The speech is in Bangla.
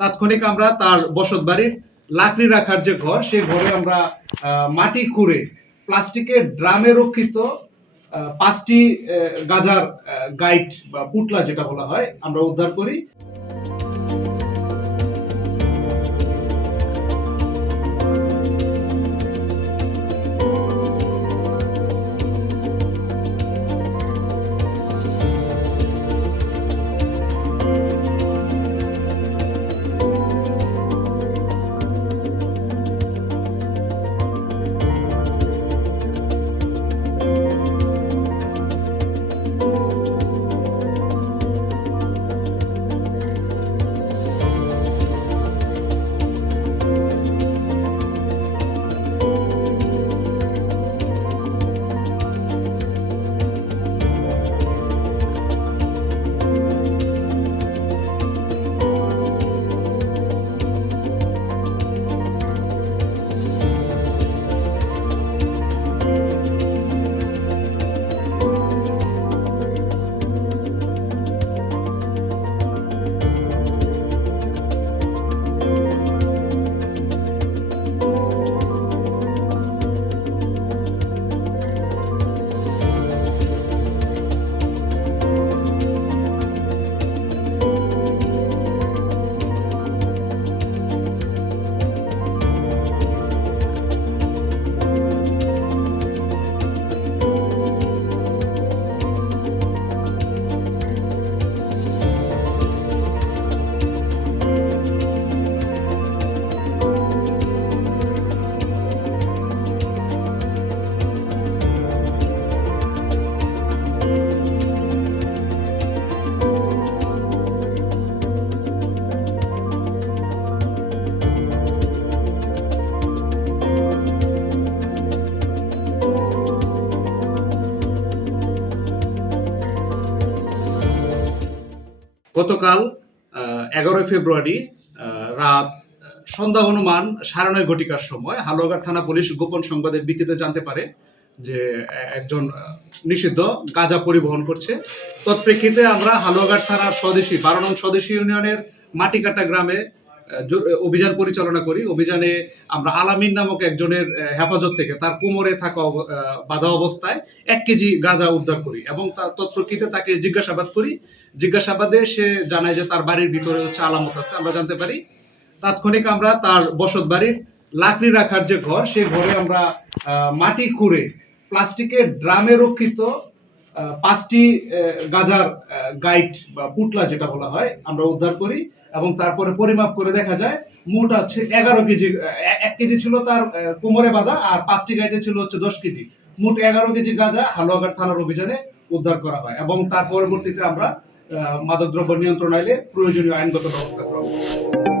তাৎক্ষণিক আমরা তার বসত বাড়ির লাকড়ি রাখার যে ঘর, সেই ঘরে আমরা মাটি খুঁড়ে প্লাস্টিকের ড্রামে রক্ষিত ৫টি গাঁজার গাইট বা পুটলা যেটা বলা হয়, আমরা উদ্ধার করি। গতকাল ১১ ফেব্রুয়ারি রাত সন্ধ্যা অনুমান ৯:৩০ ঘটিকার সময় হালুয়াঘাট থানা পুলিশ গোপন সংবাদের ভিত্তিতে জানতে পারে যে একজন নিষিদ্ধ গাঁজা পরিবহন করছে। তৎপ্রেক্ষিতে আমরা হালুয়াঘাট থানার স্বদেশী ১২ নং স্বদেশী ইউনিয়নের মাটিকাটা গ্রামে অভিযান পরিচালনা করি। অভিযানে আমরা আলামিন নামক একজনের হেফাজত থেকে তার কোমরে থাকা বাধা অবস্থায় ১ কেজি গাঁজা উদ্ধার করি এবং তৎপ্রেক্ষিতে তাকে জিজ্ঞাসাবাদ করি। জিজ্ঞাসাবাদে সে জানায় যে তার বাড়ির ভিতরে আলামত আছে, আমরা জানতে পারি। তাৎক্ষণিক আমরা তার বসত বাড়ির লাকড়ি রাখার যে ঘর, সেই ঘরে আমরা মাটি খুঁড়ে প্লাস্টিকের ড্রামে রক্ষিত ৫টি গাঁজার গাইট বা পুটলা যেটা বলা হয়, আমরা উদ্ধার করি এবং তারপরে পরিমাপ করে দেখা যায় মোট হচ্ছে ১১ কেজি। ১ কেজি ছিল তার কোমরে বাঁধা, আর ৫টি গাইটে ছিল হচ্ছে ১০ কেজি। মোট ১১ কেজি গাঁজা হালুয়াঘাট থানার অভিযানে উদ্ধার করা হয় এবং তার পরবর্তীতে আমরা মাদকদ্রব্য নিয়ন্ত্রণ আইনে প্রয়োজনীয় আইনগত ব্যবস্থা গ্রহণ করি।